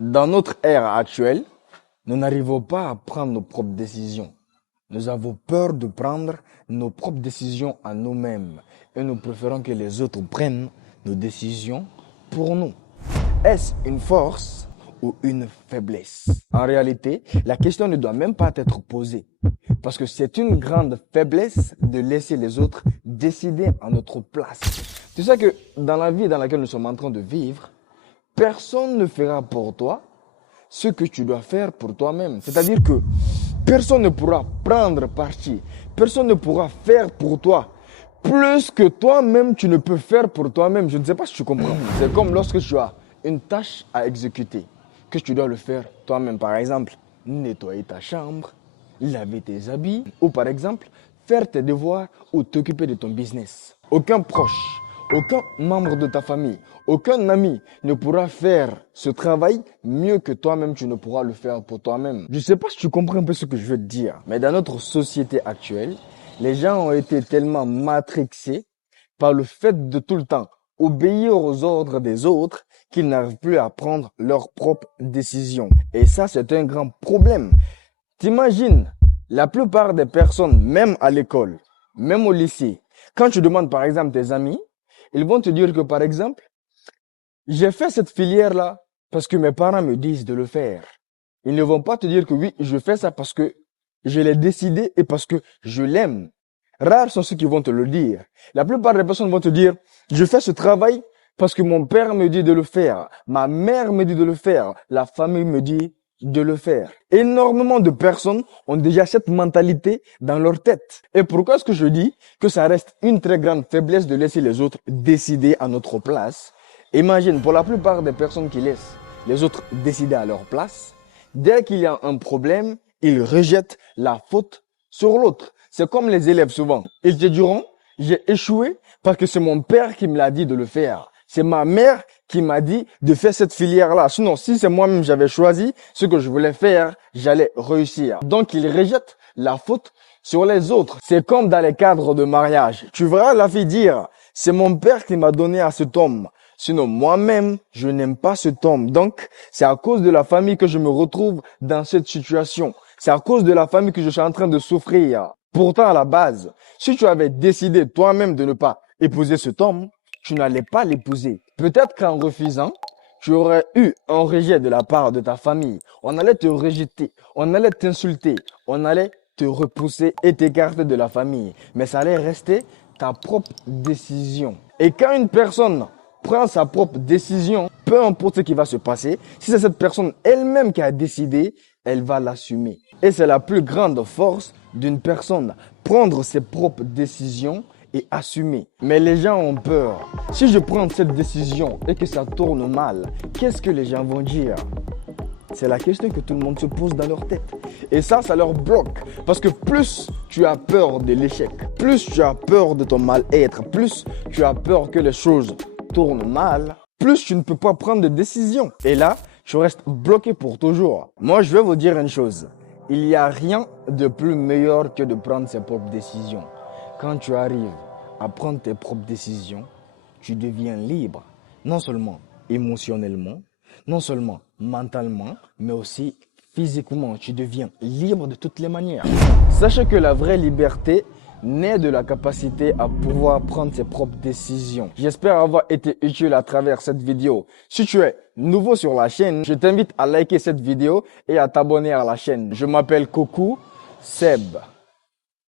Dans notre ère actuelle, nous n'arrivons pas à prendre nos propres décisions. Nous avons peur de prendre nos propres décisions à nous-mêmes et nous préférons que les autres prennent nos décisions pour nous. Est-ce une force ou une faiblesse? En réalité, la question ne doit même pas être posée parce que c'est une grande faiblesse de laisser les autres décider à notre place. Tu sais que dans la vie dans laquelle nous sommes en train de vivre, personne ne fera pour toi ce que tu dois faire pour toi-même. C'est-à-dire que personne ne pourra prendre parti, personne ne pourra faire pour toi plus que toi-même tu ne peux faire pour toi-même. Je ne sais pas si tu comprends. C'est comme lorsque tu as une tâche à exécuter, que tu dois le faire toi-même. Par exemple, nettoyer ta chambre, laver tes habits, ou par exemple, faire tes devoirs ou t'occuper de ton business. Aucun proche, aucun membre de ta famille, aucun ami ne pourra faire ce travail mieux que toi-même, tu ne pourras le faire pour toi-même. Je ne sais pas si tu comprends un peu ce que je veux te dire, mais dans notre société actuelle, les gens ont été tellement matrixés par le fait de tout le temps obéir aux ordres des autres qu'ils n'arrivent plus à prendre leurs propres décisions. Et ça, c'est un grand problème. T'imagines, la plupart des personnes, même à l'école, même au lycée, quand tu demandes par exemple tes amis, ils vont te dire que par exemple, j'ai fait cette filière-là parce que mes parents me disent de le faire. Ils ne vont pas te dire que oui, je fais ça parce que je l'ai décidé et parce que je l'aime. Rares sont ceux qui vont te le dire. La plupart des personnes vont te dire, je fais ce travail parce que mon père me dit de le faire, ma mère me dit de le faire, la famille me dit de le faire. Énormément de personnes ont déjà cette mentalité dans leur tête. Et pourquoi est-ce que je dis que ça reste une très grande faiblesse de laisser les autres décider à notre place? Imagine, pour la plupart des personnes qui laissent les autres décider à leur place, dès qu'il y a un problème, ils rejettent la faute sur l'autre. C'est comme les élèves souvent. Ils te diront, j'ai échoué parce que c'est mon père qui me l'a dit de le faire. C'est ma mère qui m'a dit de faire cette filière-là. Sinon, si c'est moi-même j'avais choisi ce que je voulais faire, j'allais réussir. Donc, ils rejettent la faute sur les autres. C'est comme dans les cadres de mariage. Tu verras la fille dire, c'est mon père qui m'a donné à cet homme. Sinon, moi-même, je n'aime pas cet homme. Donc, c'est à cause de la famille que je me retrouve dans cette situation. C'est à cause de la famille que je suis en train de souffrir. Pourtant, à la base, si tu avais décidé toi-même de ne pas épouser cet homme, tu n'allais pas l'épouser. Peut-être qu'en refusant, tu aurais eu un rejet de la part de ta famille. On allait te rejeter, on allait t'insulter, on allait te repousser et t'écarter de la famille. Mais ça allait rester ta propre décision. Et quand une personne prend sa propre décision, peu importe ce qui va se passer, si c'est cette personne elle-même qui a décidé, elle va l'assumer. Et c'est la plus grande force d'une personne, prendre ses propres décisions et assumer. Mais les gens ont peur. Si je prends cette décision et que ça tourne mal, qu'est-ce que les gens vont dire? C'est la question que tout le monde se pose dans leur tête. Et ça leur bloque. Parce que plus tu as peur de l'échec, plus tu as peur de ton mal-être, plus tu as peur que les choses tournent mal, plus tu ne peux pas prendre de décision. Et là, tu restes bloqué pour toujours. Moi, je vais vous dire une chose. Il n'y a rien de plus meilleur que de prendre ses propres décisions. Quand tu arrives à prendre tes propres décisions, tu deviens libre. Non seulement émotionnellement, non seulement mentalement, mais aussi physiquement. Tu deviens libre de toutes les manières. Sachez que la vraie liberté naît de la capacité à pouvoir prendre ses propres décisions. J'espère avoir été utile à travers cette vidéo. Si tu es nouveau sur la chaîne, je t'invite à liker cette vidéo et à t'abonner à la chaîne. Je m'appelle Kokou Seb.